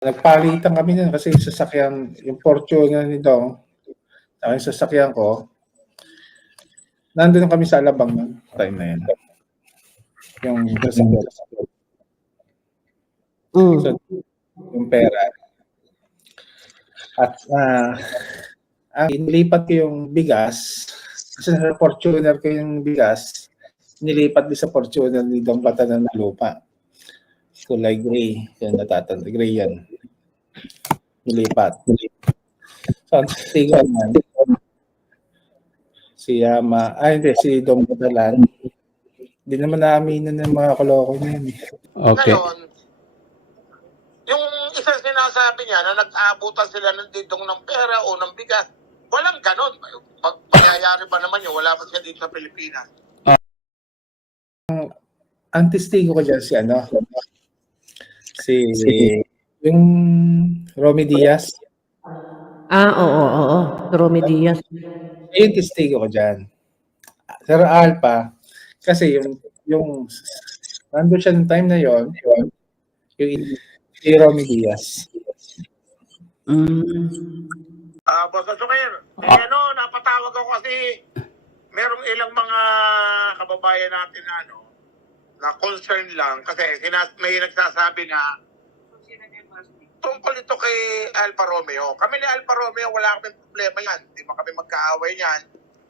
Nagpalitan kami nun kasi yung sasakyan, yung Fortuner nito, yung sasakyan ko, nandun kami sa Alabang nun, time na yun. Yung sasakyan. So, yung pera. At nilipat ko yung bigas, kasi sa Fortuner ko yung bigas, nilipat din sa Fortuner ni Dong Batanan na lupa. Kulay gray, yung natatanda, gray yan. Nilipat. So, ang tigan yan, si Dong Batalan, hindi naman naaminin ng mga koloko niya yun. Okay. Ngayon, yung isang sinasabi niya na nag-aabutan sila ng didong ng pera o ng bigas, walang ganon. Pangyayari ba naman yun? Wala pa siya dito sa Pilipinas. Ang testigo ko dyan si yung Romy Diaz. Oo. Romy Diaz. Yung testigo ko dyan. Sir Alpha, kasi yung nandun siya ng time na yon, yung si Romy Diaz. Boss Asukir, napatawag ako kasi merong ilang mga kababayan natin na concern lang kasi may nagsasabi na tungkol ito kay Alfa Romeo. Kami ni Alfa Romeo, wala kaming problema yan. Hindi ba kami magkaaway yan?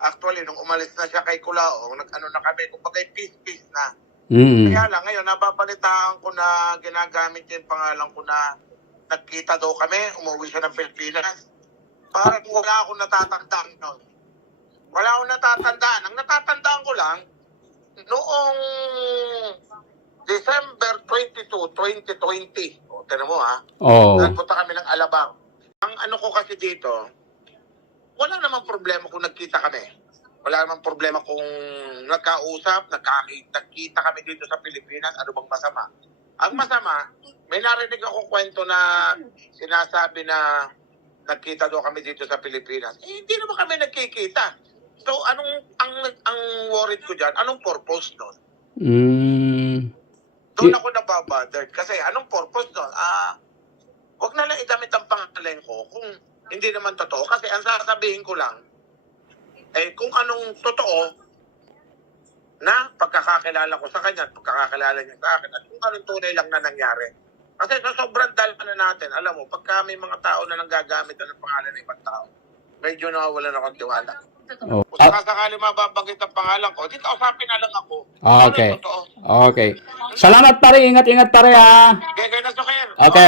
Actually, nung umalis na siya kay Kulao, nag-ano na kami, kumbaga peace na. Kaya lang, ngayon, nababalitaan ko na ginagamit niya yung pangalan ko na nagkita daw kami, umuwi siya ng Pilipinas. Parang wala akong natatandaan nun. Wala akong natatandaan. Ang natatandaan ko lang, noong December 22, 2020, tinan mo nagpunta kami ng Alabang. Ang ano ko kasi dito, wala namang problema kung nagkita kami. Wala namang problema kung nagkausap, nagkita kami dito sa Pilipinas, ano bang masama? Ang masama, may narinig akong kwento na sinasabi na nagkita daw kami dito sa Pilipinas. Hindi naman kami nagkikita. So, ang worried ko dyan, anong purpose nun? Doon ako nababothered. Kasi anong purpose nun? Wag na lang idamit ang pangalan ko kung hindi naman totoo. Kasi ang sasabihin ko lang, kung anong totoo na pagkakakilala ko sa kanya, pagkakakilala niya sa akin, at kung anong tunay lang na nangyari. Kasi sa sobrang dala na natin, alam mo, pagka may mga tao na nanggagamit ng pangalan ng ibang tao, medyo nawawalan akong tiwala. Kung sakasakali mababanggit ang pangalan ko, dito usapin na lang ako. Okay. Okay. Salamat pare, ingat-ingat pare ha. Gaya na, Sukir. Okay.